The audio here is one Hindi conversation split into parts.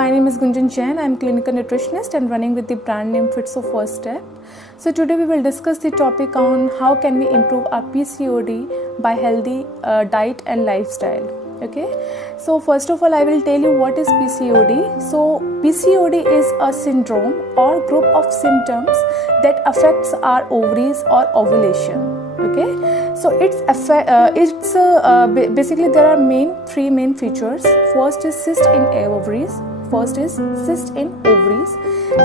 my name is Gunjan Jain. I am clinical nutritionist and running with the brand name Fitso First Step. So today we will discuss the topic on how can we improve our PCOD by healthy diet and lifestyle. Okay, so first of all I will tell you what is PCOD. So PCOD is a syndrome or group of symptoms that affects our ovaries or ovulation. Okay, so basically there are three main features. First is cyst in ovaries.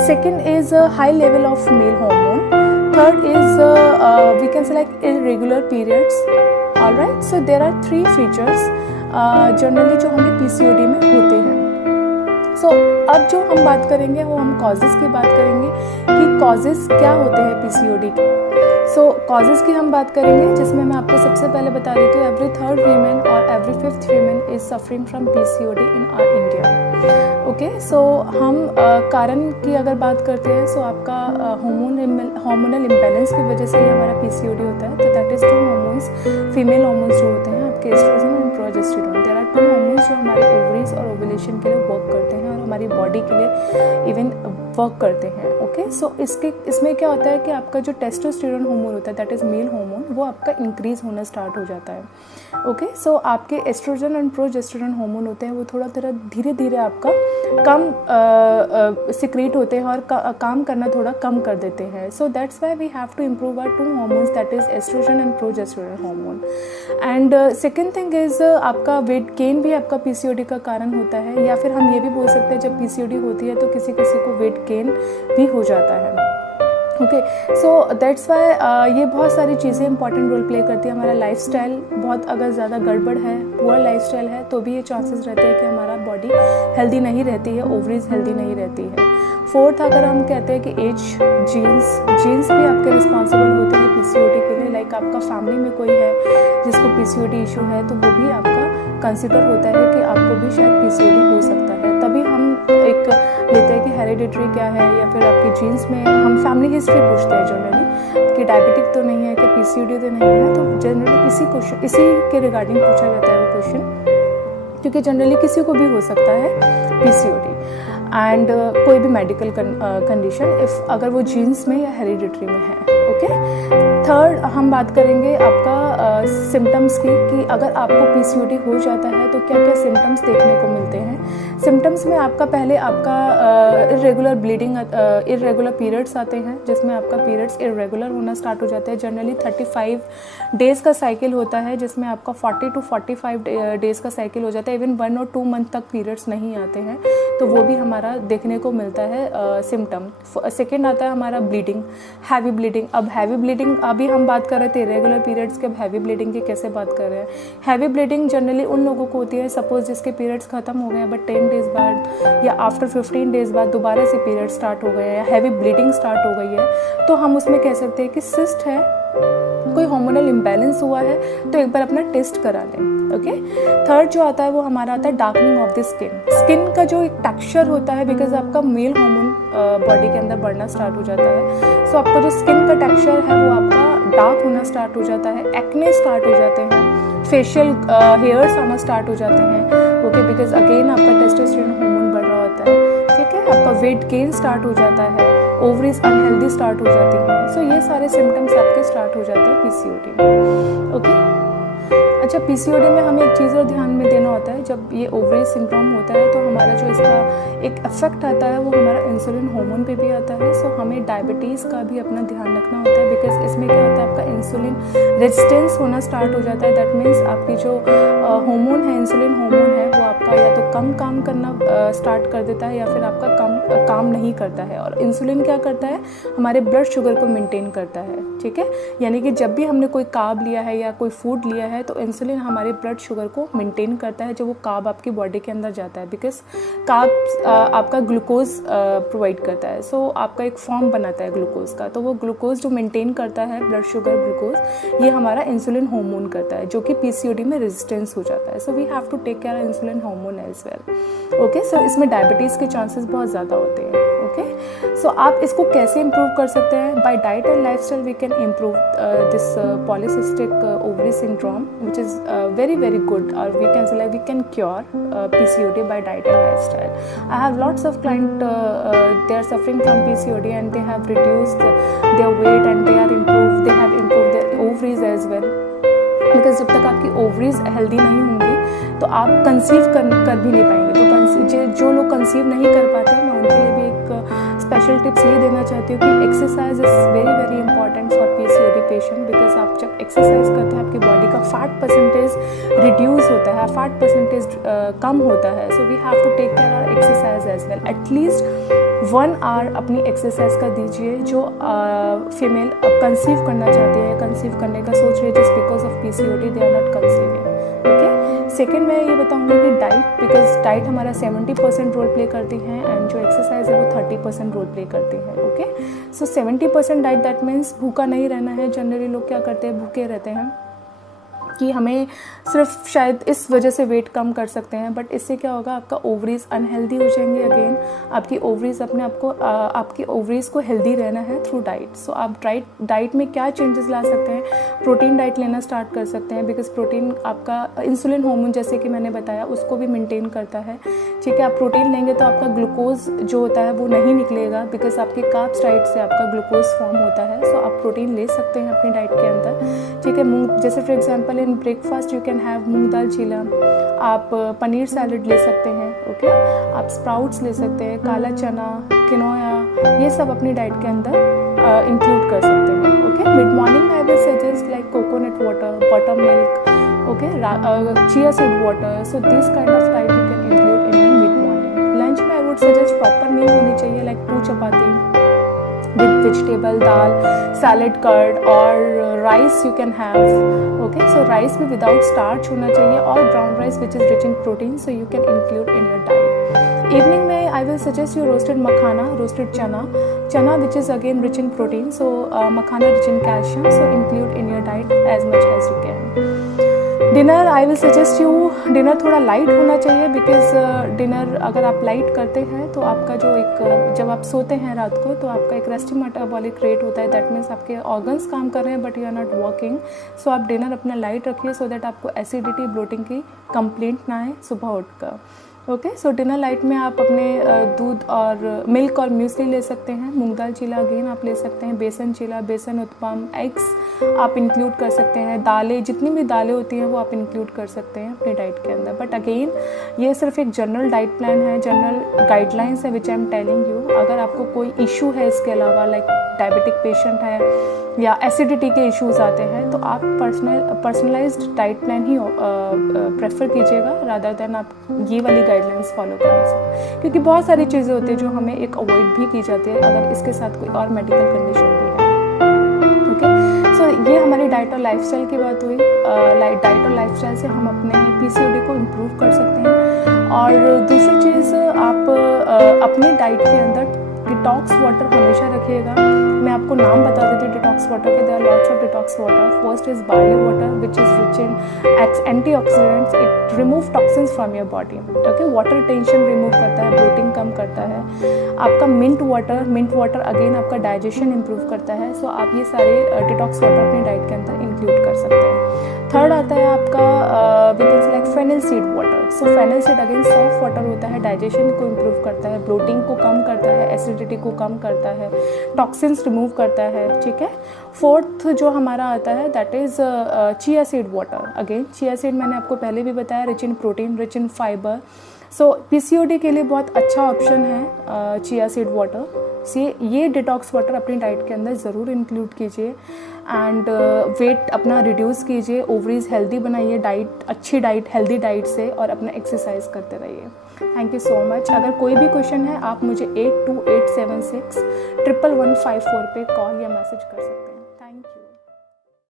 Second is a high level of male hormone. Third is we can say like irregular periods. Alright, so there are three features generally जो हमें PCOD में होते हैं. सो अब जो हम बात करेंगे वो हम कॉजेज़ की बात करेंगे कि कॉजेज़ क्या होते हैं PCOD के. सो कॉजेज़ की हम बात करेंगे जिसमें मैं आपको सबसे पहले बता देती हूँ एवरी थर्ड वीमेन और every fifth women is suffering from PCOD in our India. Okay, so हम कारण की अगर बात करते हैं सो आपका हार्मोनल इम्बैलेंस की वजह से ही हमारा PCOD होता है. तो that is two hormones, female hormones जो होते हैं आपके estrogen and progesterone. There are two hormones जो हमारे ओवरीज और ओवुलेशन के लिए वर्क करते हैं और हमारी बॉडी के लिए इवन वर्क करते हैं. ओके, सो इसमें क्या होता है कि आपका जो टेस्टोस्टेरोन हार्मोन होता है दैट इज़ मेल हार्मोन, वो आपका इंक्रीज होना स्टार्ट हो जाता है. ओके, सो आपके एस्ट्रोजन एंड प्रोजेस्टेरोन हार्मोन होते हैं वो थोड़ा धीरे धीरे आपका कम सिक्रीट होते हैं और काम करना थोड़ा कम कर देते हैं. So that's why we have to improve our two hormones that is estrogen and progesterone hormone. And second thing is आपका वेट गेन भी आपका PCOD का कारण होता है, या फिर हम ये भी बोल सकते हैं जब PCOD होती है तो किसी को वेट गेन भी हो जाता है. ओके, सो दैट्स वाई ये बहुत सारी चीज़ें इंपॉर्टेंट रोल प्ले करती है. हमारा लाइफस्टाइल बहुत अगर ज़्यादा गड़बड़ है, पुअर लाइफस्टाइल है, तो भी ये चांसेस रहते हैं कि हमारा बॉडी हेल्दी नहीं रहती है, ओवरीज हेल्दी नहीं रहती है. फोर्थ, अगर हम कहते हैं कि एज, जीन्स भी आपके रिस्पॉन्सिबल होते हैं PCOD के लिए. लाइक आपका फैमिली में कोई है जिसको PCOD इशू है तो वो भी आपका कंसिडर होता है कि आपको भी शायद PCOD हो सकता है. तभी हम एक लेते हैं कि हेरिडिटरी क्या है, या फिर आपकी जीन्स में हम फैमिली हिस्ट्री पूछते हैं जनरली कि डायबिटिक तो नहीं है, कि PCOD तो नहीं है. तो जनरली इसी के रिगार्डिंग पूछा जाता है वो क्वेश्चन, क्योंकि जनरली किसी को भी हो सकता है PCOD एंड कोई भी मेडिकल कंडीशन इफ़ अगर वो जीन्स में या हेरिडिटरी में है. ओके, थर्ड हम बात करेंगे आपका सिम्टम्स की कि अगर आपको PCOD हो जाता है तो क्या क्या सिम्टम्स देखने को मिलते हैं. सिम्टम्स में आपका पहले आपका इरेगुलर ब्लीडिंग, इरेगुलर पीरियड्स आते हैं जिसमें आपका पीरियड्स इरेगुलर होना स्टार्ट हो जाते हैं. जनरली 35 डेज़ का साइकिल होता है जिसमें आपका 40 to 45 डेज़ का साइकिल हो जाता है. इवन 1 और 2 मंथ तक पीरियड्स नहीं आते हैं, तो वो भी हमारा देखने को मिलता है सिम्टम. सेकेंड आता है हमारा ब्लीडिंग, हैवी ब्लीडिंग. अब हैवी ब्लीडिंग अभी हम बात कर रहे थे इरेगुलर पीरियड्स के, अब हैवी ब्लीडिंग की कैसे बात कर रहे हैं. हैवी ब्लीडिंग जनरली उन लोगों को होती है सपोज जिसके पीरियड्स खत्म हो गए हैं बट 10 डेज़ बाद या आफ्टर 15 डेज़ बाद दोबारा से पीरियड स्टार्ट हो गए हैं या हैवी ब्लीडिंग स्टार्ट हो गई है, तो हम उसमें कह सकते हैं कि सिस्ट है, कोई हार्मोनल इम्बैलेंस हुआ है, तो एक बार अपना टेस्ट करा लें. ओके, थर्ड जो आता है वो हमारा आता है डार्कनिंग ऑफ द स्किन का जो एक टेक्सचर होता है, बिकॉज आपका मेल हार्मोन बॉडी के अंदर बढ़ना स्टार्ट हो जाता है. सो आपका जो स्किन का टेक्सचर है वो आपका डार्क होना स्टार्ट हो जाता है, एक्ने स्टार्ट हो जाते हैं, फेशियल हेयर्स आना स्टार्ट हो जाते हैं. ओके, बिकॉज अगेन आपका टेस्टोस्टेरोन हार्मोन बढ़ रहा होता है. ठीक है, आपका वेट गेन स्टार्ट हो जाता है, ओवरीज अनहेल्दी स्टार्ट हो जाती हैं. सो ये सारे सिम्टम्स आपके स्टार्ट हो जाते हैं PCOD में. ओके, अच्छा, PCOD में हमें एक चीज़ और ध्यान में देना होता है. जब ये ओवरी सिंड्रोम होता है तो हमारा जो इसका एक इफेक्ट आता है वो हमारा इंसुलिन हार्मोन पे भी आता है. सो हमें डायबिटीज़ का भी अपना ध्यान रखना होता है, बिकॉज इसमें क्या होता है आपका इंसुलिन रेजिस्टेंस होना स्टार्ट हो जाता है. दैट मीन्स आपकी जो हार्मोन है, इंसुलिन हार्मोन है, वो आपका या तो कम काम करना स्टार्ट कर देता है या फिर आपका काम नहीं करता है. और इंसुलिन क्या करता है, हमारे ब्लड शुगर को मेंटेन करता है. ठीक है, यानी कि जब भी हमने कोई कार्ब लिया है या कोई फूड लिया है तो इंसुलिन हमारे ब्लड शुगर को मेंटेन करता है जब वो कार्ब आपकी बॉडी के अंदर जाता है, बिकॉज कार्ब आपका ग्लूकोज प्रोवाइड करता है. सो आपका एक फॉर्म बनाता है ग्लूकोज का, तो वो ग्लूकोज जो मेंटेन करता है ब्लड शुगर ग्लूकोज, ये हमारा इंसुलिन हार्मोन करता है जो कि PCOD में रेजिस्टेंस हो जाता है. So we have to take care insulin hormone as well. Okay, so इसमें डायबिटीज़ के चांसेस बहुत ज़्यादा होते हैं. ओके। सो आप इसको कैसे इम्प्रूव कर सकते हैं? By diet and lifestyle we can improve this polycystic ovary syndrome which is very very good, or we can say like we can cure PCOD by diet and lifestyle. I have lots of clients they are suffering from PCOD and they have reduced their weight and they have improved their ovaries as well, because जब तक आपकी ओवरीज हेल्दी नहीं होंगी तो आप कंसीव कर भी नहीं पाएंगे। तो जो लोग कंसीव नहीं कर पाते, मैं उनके लिए भी एक स्पेशल टिप्स ये देना चाहती हूँ कि exercise is very very important for PCOD patient, because आप जब एक्सरसाइज करते हैं आपकी बॉडी का फैट परसेंटेज रिड्यूस होता है, फैट परसेंटेज कम होता है। So we have to take care our exercise as well. At least 1 hour अपनी एक्सरसाइज का दीजिए। जो फीमेल अब कंसीव करना चाहती है, कंसीव करने का सोच रही है just because of PCOD they are not conceiving, okay. Second मैं ये बताऊंगी कि डाइट, बिकॉज डाइट हमारा 70% रोल प्ले करती है एंड जो एक्सरसाइज है वो 30% रोल प्ले करती है, okay. So 70% diet, that means भूखा नहीं रहना है। जनरली लोग क्या करते हैं, भूखे रहते हैं कि हमें सिर्फ शायद इस वजह से वेट कम कर सकते हैं, बट इससे क्या होगा, आपका ओवरीज अनहेल्दी हो जाएंगे। अगेन आपकी ओवरीज आपकी ओवरीज को हेल्दी रहना है थ्रू डाइट। सो आप डाइट में क्या चेंजेस ला सकते हैं? प्रोटीन डाइट लेना स्टार्ट कर सकते हैं, बिकॉज प्रोटीन आपका इंसुलिन हार्मोन जैसे कि मैंने बताया उसको भी मेंटेन करता है, ठीक है। आप प्रोटीन लेंगे तो आपका ग्लूकोज जो होता है वो नहीं निकलेगा, बिकॉज आपके कार्ब्स डाइट से आपका ग्लूकोज फॉर्म होता है। सो आप प्रोटीन ले सकते हैं अपनी डाइट के अंदर, ठीक है। मूंग, जैसे for example in breakfast you can have moong dal chilla, आप पनीर सैलड ले सकते हैं, ओके। आप स्प्राउट्स ले सकते हैं, काला चना, किनोया, ये सब अपनी डाइट के अंदर इंक्लूड कर सकते हैं, okay. Mid morning I will suggest like coconut water, butter milk, okay, chia seed water. So this kind of diet you can include in mid morning. Lunch में I would suggest proper meal होनी चाहिए, like 2 chapati with vegetable, dal, salad, curd और rice you can have, okay. So rice भी without starch होना चाहिए, और brown rice which is rich in protein, so you can include in your diet. Evening में I will suggest you roasted makhana, roasted chana which is again rich in protein, so makhana rich in calcium, so include in your diet as much as you can. Dinner I will suggest you, dinner थोड़ा लाइट होना चाहिए, बिकॉज डिनर अगर आप लाइट करते हैं तो आपका जो एक, जब आप सोते हैं रात को तो आपका एक रेस्टिंग मेटाबॉलिक रेट होता है, दैट मीन्स आपके ऑर्गन्स काम कर रहे हैं but you are not working. So आप डिनर अपना लाइट रखिए सो दैट आपको एसिडिटी, ब्लोटिंग की कंप्लेंट ना आए सुबह उठकर, ओके। सो डिनर लाइट में आप अपने दूध और मिल्क और म्यूसली ले सकते हैं, मूंग दाल चीला अगेन आप ले सकते हैं, बेसन चीला, बेसन उत्पम, एग्स आप इंक्लूड कर सकते हैं, दालें, जितनी भी दालें होती हैं वो आप इंक्लूड कर सकते हैं अपनी डाइट के अंदर। बट अगेन ये सिर्फ एक जनरल डाइट प्लान है, जनरल गाइडलाइंस है विच आई एम टेलिंग यू। अगर आपको कोई इशू है इसके अलावा, लाइक डायबिटिक पेशेंट है या एसिडिटी के इश्यूज आते हैं, तो आप पर्सनलाइज्ड डाइट प्लान ही प्रेफर कीजिएगा रादर देन आप ये वाली गाइडलाइंस फॉलो करने से, क्योंकि बहुत सारी चीज़ें होती है जो हमें एक अवॉइड भी की जाती है अगर इसके साथ कोई और मेडिकल कंडीशन भी है, ओके। सो ये हमारी डाइट और लाइफस्टाइल की बात हुई। डाइट और लाइफस्टाइल से हम अपने PCOD को इम्प्रूव कर सकते हैं। और दूसरी चीज़, आप अपनी डाइट के अंदर डिटॉक्स वाटर हमेशा रखिएगा। मैं आपको नाम बता देती हूँ डिटॉक्स वाटर के, there are lots of detox water. First is barley water which is rich in antioxidants, it remove toxins from your body, okay. Water tension remove करता है, ब्लोटिंग कम करता है। आपका मिंट वाटर अगेन आपका डाइजेशन इंप्रूव करता है। सो आप ये सारे डिटॉक्स वाटर अपनी डाइट के अंदर इंक्लूड कर सकते हैं। थर्ड आता है आपका we can say like fennel seed water. So fennel seed again soft water होता है, डाइजेशन को इम्प्रूव करता है, ब्लोटिंग को कम करता है, एसिडिटी को कम करता है, टॉक्सिन्स रिमूव करता है, ठीक है। फोर्थ जो हमारा आता है that is chia seed water. Again chia seed मैंने आपको पहले भी बताया, rich in protein, rich in fibre. So PCOD के लिए बहुत अच्छा ऑप्शन है चिया सीड वाटर। ये डिटॉक्स वाटर अपनी डाइट के अंदर ज़रूर इंक्लूड कीजिए एंड वेट अपना रिड्यूस कीजिए, ओवरीज हेल्दी बनाइए, अच्छी डाइट, हेल्दी डाइट से, और अपना एक्सरसाइज करते रहिए। Thank you so much. अगर कोई भी क्वेश्चन है आप मुझे 8287611154 पे कॉल या मैसेज कर सकते हैं।